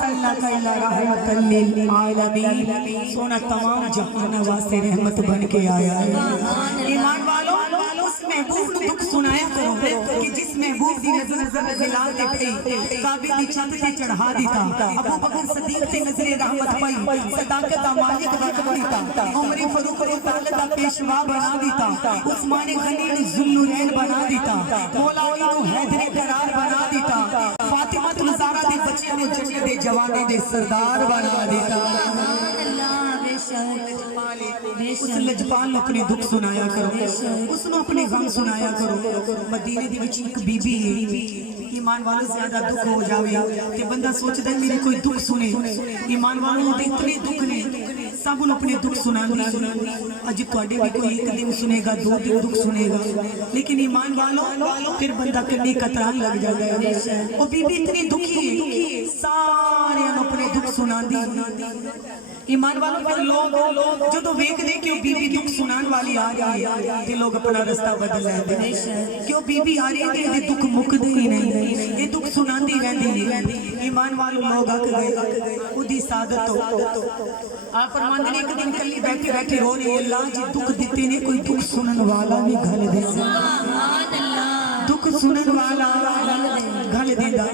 अरसलनाका इल्ला रहमतल लिल आलमीन। सोना तमाम जहान वास्ते रहमत बन के आया है। ईमान वालों, उस महबूब को दुख सुनाया करो कि जिस महबूब दी नजर हिलाल दे पई काबे दी छत ते चढ़ा दिता। अबू बकर सदीक ते नजरे रहमत पाई, सदाकत दा मालिक बना दिता। उमर फारूक को ताकत दा पेशवा बना दिता। उस्मान गनी ने जुल्लुरैन बना दिता। मौला अली को हैदर करार बना दिता। फातिमा ज़हरा दे बच्चे ने जन्नत दे जवाने दे सरदार बना दिता। उस लजपाल अपने दुख सुनाया करो, उसने अपने गम सुनाया करो। मदीने दी विच एक बीबी है, ईमान वालों ज्यादा दुख हो जावे ते बंदा सोचदा है मेरे कोई दुख सुने। ईमान वालों दे इतने दुख ने, सब अपने दुख सुनांदी। अज तुहाडे भी कोई एक दिन सुनेगा, 2 दिन दुख सुनेगा, लेकिन ईमान वालों फिर बंदा कन्नी कतरान लग जाता है। वो बीबी इतनी दुखी है, सारे अपने दुख सुनांदी। ईमान वालों फिर लोग जो वेखदे कि बीबी दुख सुनाने वाली आ रही है ते लोग अपना रास्ता बदल लेंदे। क्यों बीबी आ रही है ते दुख मुकदे ही नहीं, ये दुख सुनांदी रहंदी है। ईमान वालों लोग अक गए उदी सादत हो। आप फरमांदे ने एक दिन कल्ली बैठे बैठे रो रही, अल्लाह जी दुख दिते ने कोई दुख सुनन वाला भी घल दे। सुभान अल्लाह, दुख सुनन वाला घल देंदा।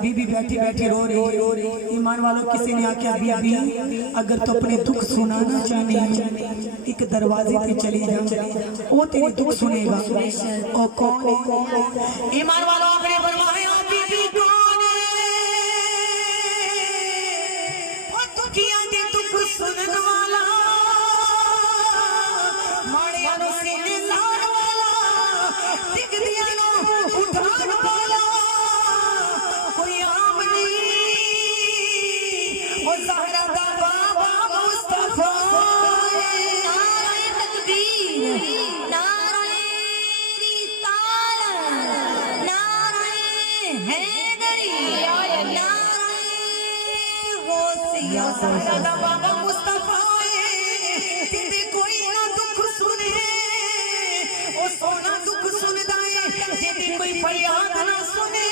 बीबी बैठी बैठी रो रही। ईमान वालों किसी ने आख्या बीबी अगर तो अपने दुख सुनाना चाहनी है एक दरवाजे पे चली जा, वो तेरे दुख सुनेगा। ओ कौन है? ईमान वालों आपने फरमाया बीबी कौन है? वो दुखिया दे दुख सुनने वाला, माड़िया नु सीने लाण वाला, डिगरिया नु उठाण वाला कोई आम नहीं। वो ज़हरा दा बाबा मुस्तफा, नारे तकबीर, नारे रिसालत, नारे हैदरी, नारे गौसिया। ज़हरा दा बाबा मुस्तफा जिंदे कोई ना दुख सुने, ओ सोना दुख सुनदा है। जिंदे कोई फरियाद ना सुने,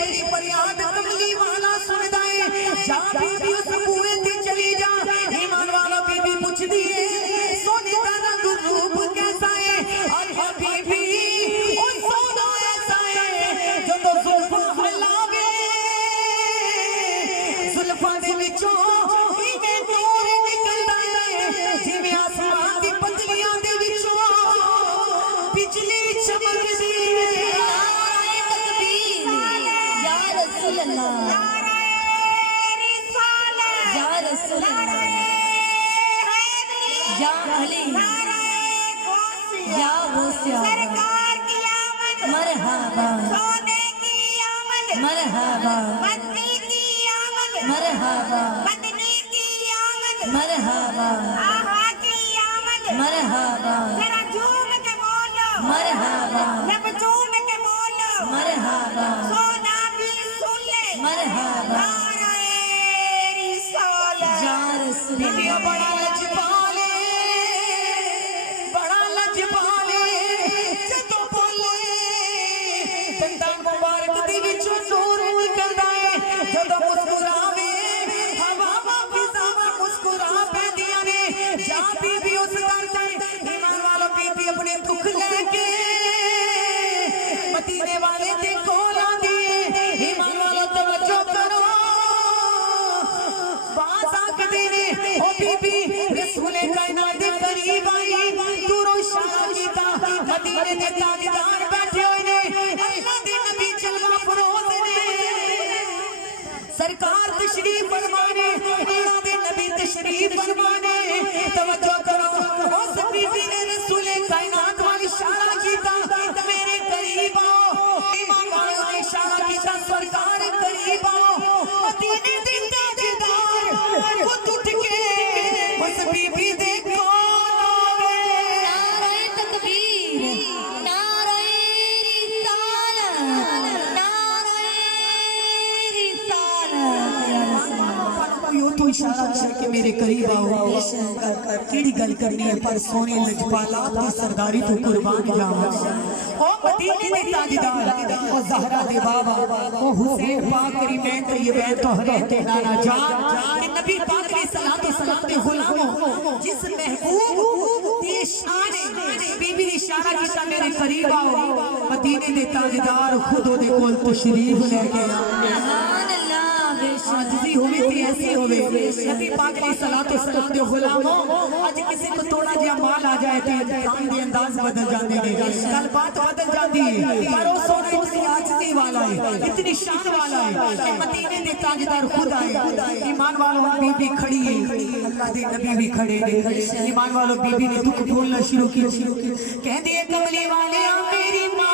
ओदी फरियाद कमली वाला सुनदा है। जा बीबी उस कुएं ते चली जा। ईमान वाला बीबी पूछदी है सोने दा रंग रूप कैसा है? अरे बीबी ओ सोना ऐसा है जो तो जुल्फा हलावे, जुल्फा दे विचों इवें नूर निकलदा है जिवें आसमान दी पतलियां दे विचों बिजली चमकदी है। नारे तकबीर, या रसूल अल्लाह, या अली, या गौसिया, सरकार की आमद, मरहबा, सोने की आमद, मरहबा, मदनी की आमद, मरहबा, मदनी की आमद, मरहबा, आहा की आमद, मरहबा, जरा झूम के बोलो मरहबा, लब झूम के बोलो मरहबा, सोना भी सुन ले मरहबा। नारे रिसालत, या रसूल अल्लाह, बड़ा लजपाले, बड़ा लजपाले जदों बोले दंदां मुबारक दे विचों नूर निकलदा है। जदों मुस्कुरावे हवावां फिजावां मुस्कुरा पैंदियां ने। जा बीबी उस घर ते ईमान वालों बीबी अपने दुख लेके मदीने वाले दे कोल आंदी है। ईमान वालों तवज्जो करो, बात आखदे ने ओ बीबी रसूल कायनात दे करीब आई, दूरों इशारा कीता। मदीने दे ताजदार बैठे हुए ने, अल्लाह दे नबी जलवा फरोज ने, सरकार तशरीफ फरमाने, अल्लाह दे नबी तशरीफ फरमाने। तवज्जो करो, उस बीबी ने रसूल कायनात वाली इशारा कीता मेरे करीब आओ। ईमान वालों ने इशारा कीता सरकार करीब आओ। मदीने दे ताजदार खुद उठ के उस बीबी दे कोल आवे। नारे तकबीर, नारे रिसालत, नारे रिसालत, या रसूल यो तो इशारा करके मेरे करीब आओ। केड़ी गल करनी है पर सोने लजपाला अपनी सरदारी तो कुर्बान जावा। मदीने दे ताजदार ओ ज़हरा दे बाबा ओ हुसैन पाक करी मैं तो ये बैत तो हरे ते नाना जान कि नबी पाक ने सलात व सलाम दे गुलामों जिस महबूब दी शान बीबी ने इशारा किया मेरे करीब आओ मदीने दे ताजदार खुद ओदे कोल तशरीफ लेके आओ सुभान अल्लाह आजिज़ी होवे ते ऐसी होवे नबी पाक ने सलात व सलाम दे गुलामों आज किसी को थोड़ा जिहा माल आ जाए ते काम दे अंदाज बदल जाते ने कल बात बदल जाती है पर वो सोना इतनी आजिज़ी वाला है इतनी शान वाला है कि मदीने दे ताजदार खुद आए ईमान वालों बीबी खड़ी है अल्लाह दे नबी भी खड़े ने ईमान वालों बीबी ने दुख बोलना शुरू किया कह दिए कमली वाले मेरी मां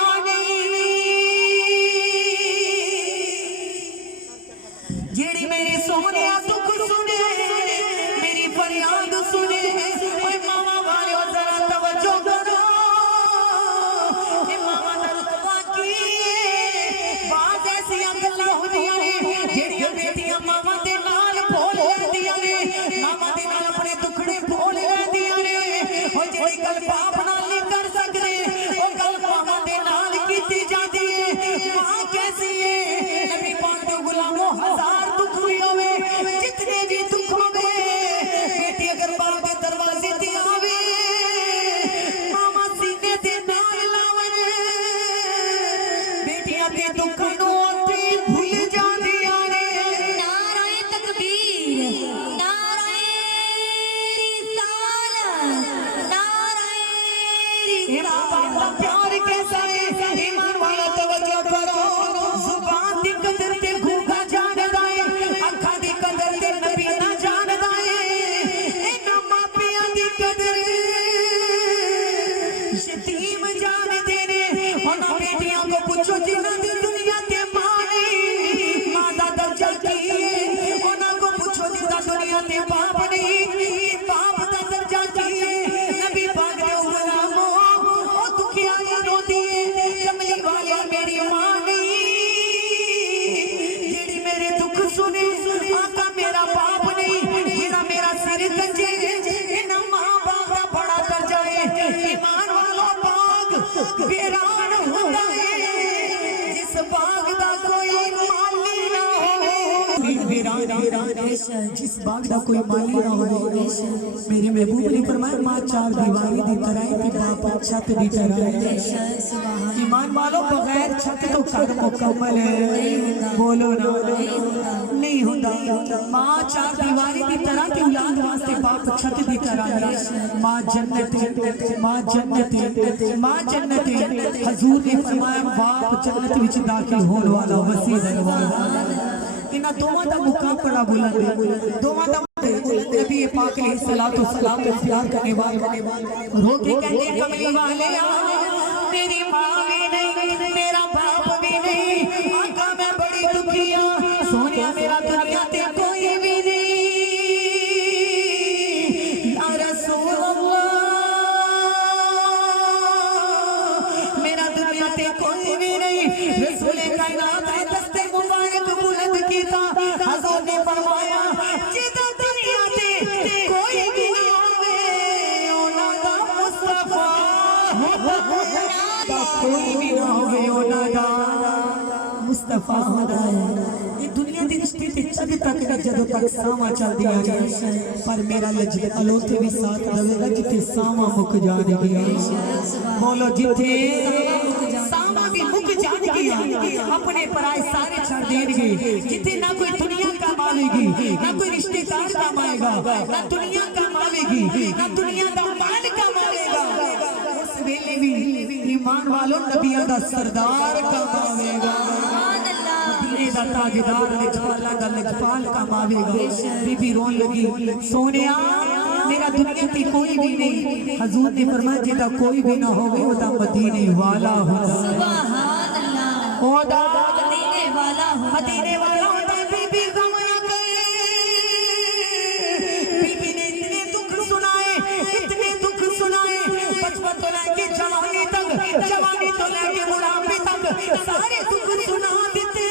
जेड़ी मेरे सोने दुख सुने मेरी फरियाद सुने ओए मामा वाले जरा तवज्जो करो कि मामा दा रुतबा की बात ऐसी गल्लां होंदियां ने जेड़ियां बेटियां मामा दे नाल बोल लैंदियां ने मामा दे नाल अपने दुखड़े बोल लैंदियां ने ओ जेड़ी गल बाप नाल नहीं कर सकदे ओ गल मामा दे नाल कीती जांदी है मां कैसी है नबी पाक दे गुलामों हजार दुख भी होवे जितने भी दुख होवे बेटी अगर बाप दे दरवाजे ते आवे मामा सीने ते नाल लावन बेटियां दे दुख नु अते भूल जांदियां ने नाराए तकबीर नाराए रिसालत नाराए रिसालत प्यार कैसा है ईमान वाला तवज्जो करो जुबान दी कदर ते घूंघा जानदा है अखां दी कदर ते नबी ना जानदा है इना मापियां दी कदर यतीम जानदे ने उन्हां बेटियां को पूछो जिन्हां दी दुनिया ते मां नहीं मां दा दर्जा की है उन्हां को पूछो जिन्हां दुनिया ते बाप नहीं बाप दा दर्जा की है नबी पाक दे गुलामों ओ दुखिया रोती है कमली वाले मेरी मां नहीं जेड़ी मेरे दुख सुने आका मेरा बाप नहीं जेड़ा मेरा सिर गंजे इना मां बाप दा बड़ा दर्जा है ईमान वालों बाग वीरान होता है जिस बाग दा कोई माली ना हो वीरान जिस बाग दा कोई माली ना हो मेरे महबूब ने फरमाया मां चार दीवारी दी तरह है ते बाप छत दी तरह है ईमान वालों बगैर छत तो घर मुकम्मल है बोलो ना नहीं होता मां चार दीवारी की तरह की औलाद वास्ते बाप छत की तरह है मां जन्नत हजूर ने फरमाया बाप जन्नत विच दाखिल होने वाला वसी दरवाजा इना दोवां दा मुकाबला बुलंद है दोवां दा नबी पाक अलैहिस्सलातु वस्सलाम को प्यार करने वाले रो के कहते कमली वाले मेरी मां भी नहीं मेरा बाप भी नहीं आका मैं बड़ी दुखी हूं सोनिया मेरा दुनिया ते कोई भी नहीं या रसूल अल्लाह मेरा दुनिया ते कोई भी नहीं रसूल कायनात ने दस्ते मुबारक बुलंद कीता हजूर ने फरमाया जिदा दुनिया ते कोई भी ना होवे ओना दा मुस्तफा कोई भी ना होवे ओना दा मुस्तफा होना है ये दुनिया दी रिश्ते ते जद तक जदों तक सावा चलदियां ने पर मेरा लजद अलोते भी साथ देवेगा जिथे सावा मुक जाएगी बोलो जिथे सावा भी मुक जाएगी अपने पराए सारे छड़ देंगे जिथे ना कोई दुनिया कमाएगी ना कोई रिश्तेदार कमाएगा ना दुनिया कमाएगी ना दुनिया दा माल कमाएगा उस वेले भी ईमान वालों नबियां दा सरदार कमाएगा दा ताजदार लजपाला दा लजपाल कमावेगा बीबी रोन लगी सोनिया मेरा दुनिया ते कोई भी नहीं हजूर ने फरमाया जेदा कोई भी ना होवे ओदा मदीने वाला होता सुभान अल्लाह ओदा मदीने वाला होता बीबी गम ना करे बीबी ने इतने दुख सुनाए बचपन तो लेके जवानी तक जवानी तो लेके बुढ़ापे तक सारे दुख सुना देते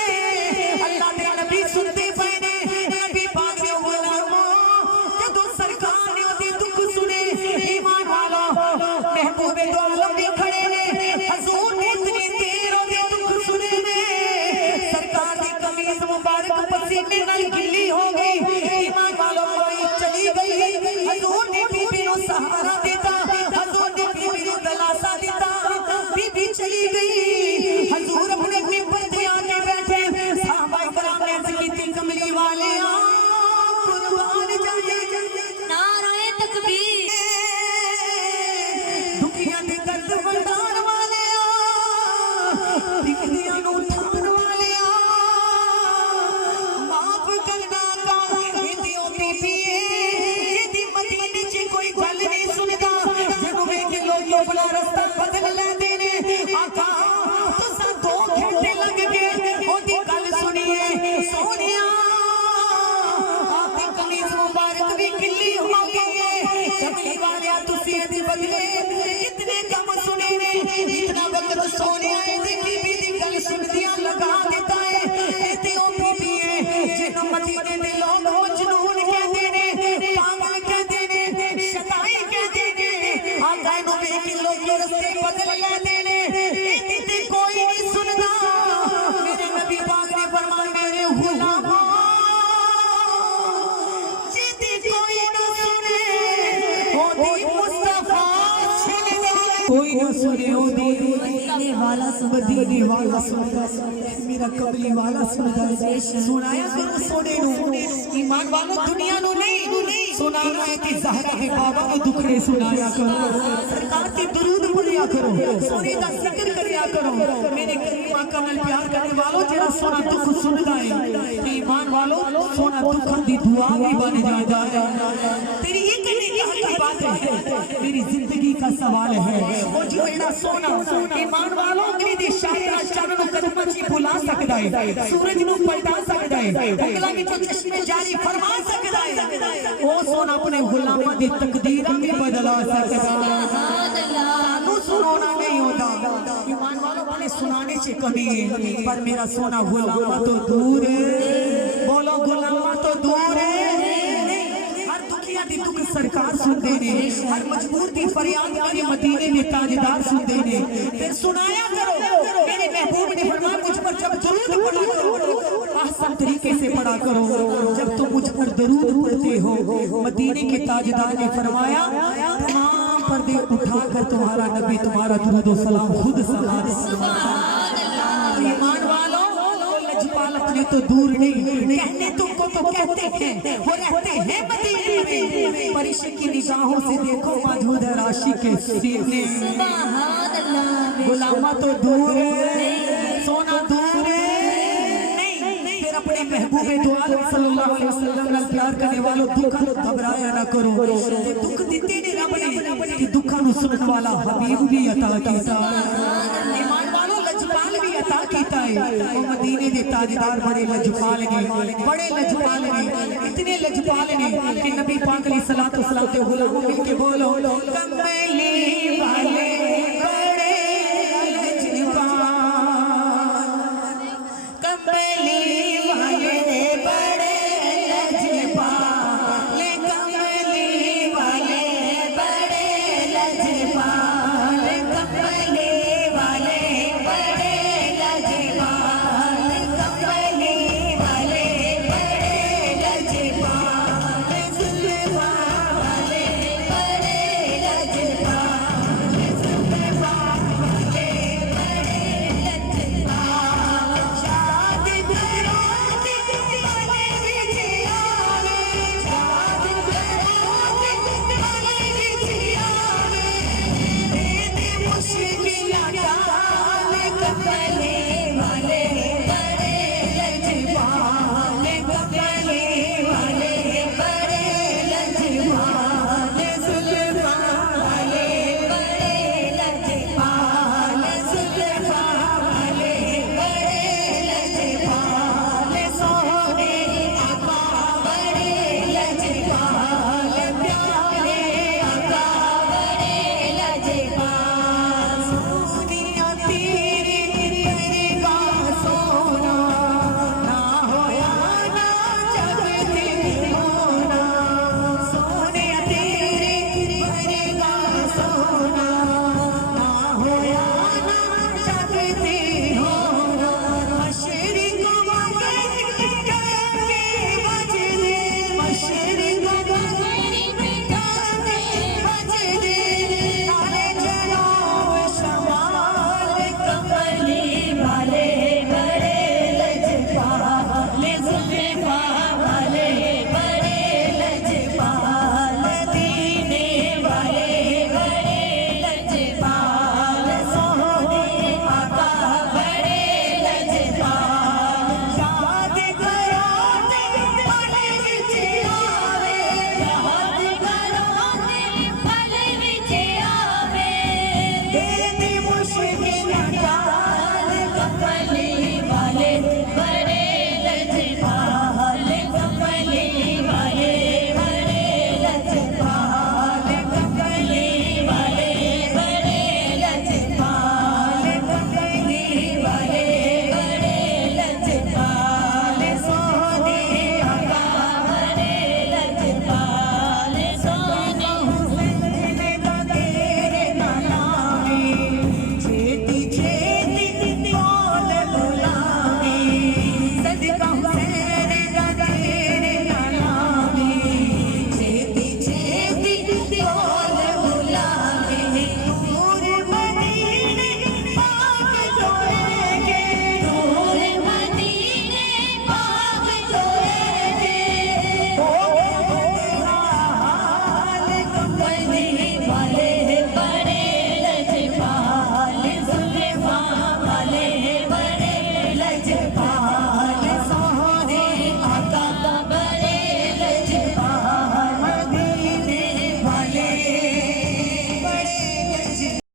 अल्लाह दे नबी सुनते पे ने नबी पाक दे गुलामों जदों सरकार ने ओदे दुख सुने ईमान वालों महबूबे दो आलम भी खड़े ने हजूर ने इतनी मुबारक पसीने नाल गिल्ली हो गई। ईमान वालों माई चली गई, हजूर ने बीबी को सहारा देता, हजूर ने बीबी को दलासा देता, बीबी चली गई। हजूर अपने मिंबर पे आके बैठे, सहाबा इकराम ने अर्ज की कमली वाले कुर्बान जाए, नाराए तकबीर। दुखियां दे दर्द वंडाण वाले दिखदियां नूं उठाण वाले माफ करना का इदी ओ बीबी जिदी मदीने च कोई गल नहीं सुनदा, जदों वेख लोग अपना रास्ता बदल लैंदे ने। आका तुसां 2 घंटे लग गए ओदी गल सुनिए सोनिया, आपदी कमीज मुबारक भी गिल्ली हो गई है। कमली वाले तुसी इहदे बदले कितने कम सुने ने, इतना वक्त सोनिया इहदी बीबी दी गल सुनदियां लगा देता है। ए ते ओ बीबी है जिन्हों मदीने दे लोग मजनून कहते ने, पागल कहते ने, शताई कहते ने। आका इहनूं वेख के लोग रस्ते बदल लैंदे ने, इहदी ते कोई नहीं सुनदा। मेरे नबी पाक ने फरमाया मेरे गुलामा जिहदी कोई ना सुने ओदी मुस्तफा छिन दे, कोई ना सुने ओदी मदीने वाला मदीने वाला सुनदा, मेरा कमली वाला सुनदा। सुनाया करो सोने नू, ईमान वालों दुनिया नू नहीं सुनाना है ते ज़हरा दे बाबा नू दुखड़े सुनाया करो, सरकार ते दरूद पढ़िया करो, सोने दा जिक्र करिया करो। मेरे करीम आका नाल प्यार करने वालों जेड़ा सोना दुख सुनदा है, ते ईमान वालों सोना दुखां दी दुआ भी बन जाता है। तेरी एक निगाह की बात है, मेरी जिंदगी का सवाल है। ओ जेड़ा सोना ईमान वालों मेरी दे शायर चांद नू कदमां च भुला सकदा है, सूरज नू पलटा सकदा है, अगला विचों चश्मे जारी फरमा सकदा है। ओ सोना अपने गुलामां दी तकदीरां भी बदला सकदा है। सानू सुनाना नहीं होता, ईमान वालों वाले सुनाने से कमी है, पर मेरा सोना गुलामा तो दूर है। बोलो गुलामा तो दूर है। हर दुखिया दी दुख सरकार सुनते ने, हर मजबूर दी फरियाद मेरे मदीने में ताजदार सुनते ने। फिर सुनाया करो, मेरे महबूब ने फरमाया मुझ पर जब दरूद पढ़ा करो आसान तरीके से पढ़ा करो। जब तुम मुझ पर दरूद पढ़ते हो, मदीने के ताजदार ने फरमाया तमाम पर्दे उठाकर तुम्हारा नबी तुम्हारा दुरूद व सलाम खुद समा देगा। ईमान वालों लजपाल अपने तो दूर नहीं, कहने तुमको तो कहते हैं, वो रहते हैं मदीने में। परिश की निगाहों से देखो मौजूद है राशि के सीने। गुलामा तो दूर है, सोना दूर है। फिर अपने महबूबे दो आलम सल्लल्लाहु अलैहि वसल्लम नाल प्यार करने वालों दुखा नु घबराया ना करो। ते दुख दिते ने रब ने, ते दुखा नु सुनने वाला हबीब भी अता कीता, ईमान वालों लजपाल भी अता कीता है। ओ मदीने दे ताजदार बड़े लजपाल ने, बड़े लजपाल ने, इतने लजपाल ने कि नबी पाक अलैहि सलातो व सलाम ते गुलाम मिल के बोलो कमली